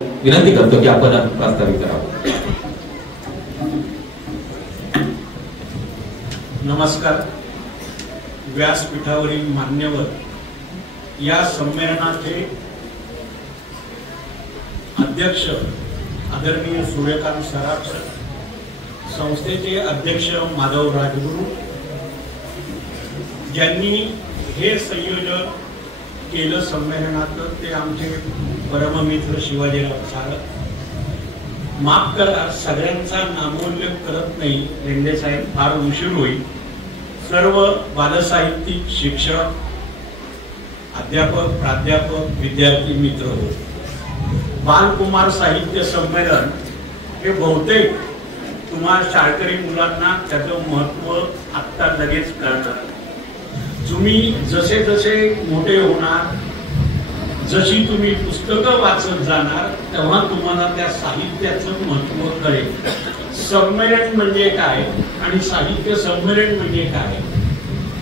विनंती करतो की आपण प्रास्ताविक करावं। नमस्कार। व्यासपीठावरील मान्यवर, या संमेलनाचे अध्यक्ष आदरणीय सूर्यकांत सराफ, संस्थेचे अध्यक्ष माधव राजगुरू, ज्यांनी हे संयोजन केलं संमेलनाचं ते आमचे परममित्र शिवाजीराव सारथ। माफ करा, सगळ्यांचा नामोल्लेख करत नाही, लेंडे साहेब, फार उशीर होईल। सर्व बालसाहित्यिक, शिक्षक, अध्यापक, प्राध्यापक, विद्यार्थी मित्र हो, बालकुमार साहित्य संमेलन हे बहुतेक तुम्हाला शाळकरी मुलांना त्याचं महत्त्व आत्ता लगेच कळणार। तुम्ही जसे जसे मोठे होणार, जशी तुम्ही पुस्तकं वाचत जाणार, तेव्हा तुम्हाला त्या साहित्याचं महत्त्व कळेल। संमेलन म्हणजे काय आणि साहित्य संमेलन म्हणजे काय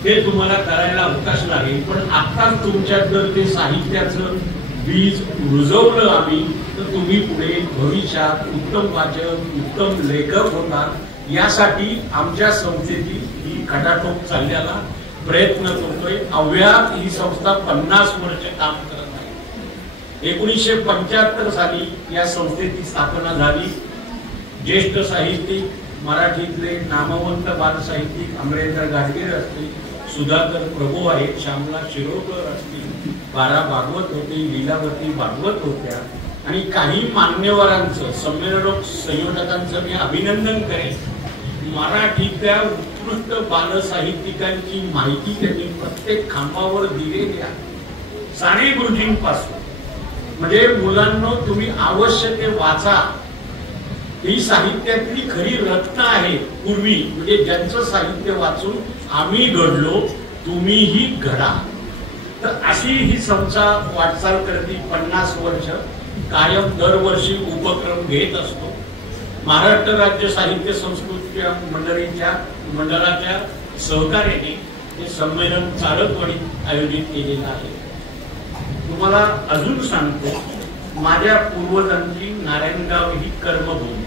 हे तुम्हाला करायला अवकाश लागेल। पण आता तुमच्यात जर ते साहित्याचं बीज रुजवलं आम्ही, तर तुम्ही पुढे भविष्यात उत्तम वाचक, उत्तम लेखक होणार। यासाठी आमच्या संस्थेची ही खटाटोप चालल्याला प्रयत्न करतोय। अव्याहत ही संस्था 50 वर्ष काम करत आहे। 1975 साली या संस्थेची स्थापना झाली। ज्येष्ठ साहित्यिक, मराठीतले नामवंत बालसाहित्यिक अमरेंद्र गाडगीळ असतील, सुधाकर प्रभू आहेत, श्यामला शिरोडकर असतील, बारा भागवत होते, लीलावती भागवत होत्या, आणि काही मान्यवरांचं, संमेलन संयोजकांचं मी अभिनंदन करेन। मराठीतल्या उत्कृष्ट बालसाहित्यिकांची माहिती त्यांनी प्रत्येक खांबावर दिलेली आहे। साने गुरुजींपासून, म्हणजे मुलांना तुम्ही अवश्य ते वाचा, ही साहित्यातली खरी रत्न आहे। पूर्वी म्हणजे ज्यांचं साहित्य वाचून आम्ही घडलो, तुम्हीही घडा। तर अशी ही संस्था वाटचाल करते 50 वर्ष। कायम दरवर्षी उपक्रम घेत असतो। महाराष्ट्र राज्य साहित्य संस्कृती मंडळाच्या सहकार्याने हे संमेलन चालकवाडी आयोजित केलेलं आहे। तुम्हाला अजून सांगतो, माझ्या पूर्वजांची नारायणगाव ही कर्मभूमी।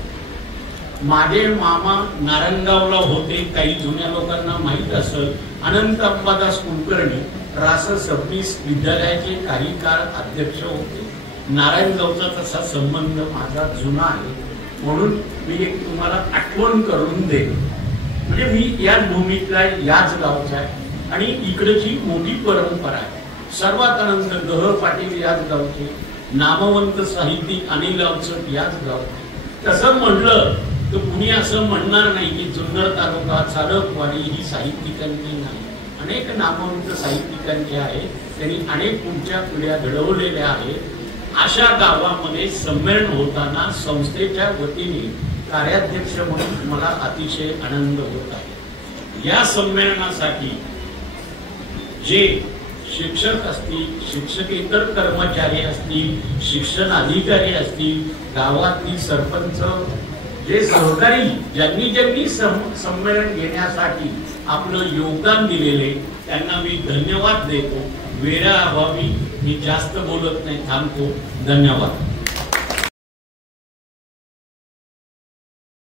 माझे मामा नारायणगावला होते, काही जुन्या लोकांना माहीत असेल। अनंत अंबादास कुलकर्णी रास सबनीस विद्यालयाचे काही काळ अध्यक्ष होते। नारायणगावचा तसा संबंध माझा जुना आहे, म्हणून मी एक तुम्हाला आठवण करून देईन। म्हणजे मी याच भूमीतला, याच गावचा आहे, आणि इकडची मोठी परंपरा आहे। सर्वात अनंत गह पाटील याच गावचे, नामवंत साहित्यिक अनिल अवचट याच गावचे। तसं म्हणलं तर कुणी असं म्हणणार नाही की जुन्नर तालुका चालकवाडी ही साहित्यिकांची नाही। अनेक नामवंत साहित्यिकांचे आहे, त्यांनी अनेक पुढच्या पिढ्या घडवलेल्या आहेत। अशा गावामध्ये संमेलन होताना संस्थेच्या वतीने कार्याध्यक्ष म्हणून मला अतिशय आनंद होत आहे। या संमेलनासाठी जे शिक्षक असतील, शिक्षकेतर कर्मचारी असतील, शिक्षण अधिकारी असतील, गावातील सरपंच, जे सहकारी, ज्यांनी संमेलन घेण्यासाठी आपलं योगदान दिलेले, त्यांना मी धन्यवाद देतो। वेळा अभावी मी जास्त बोलत नाही, थांबतो। धन्यवाद।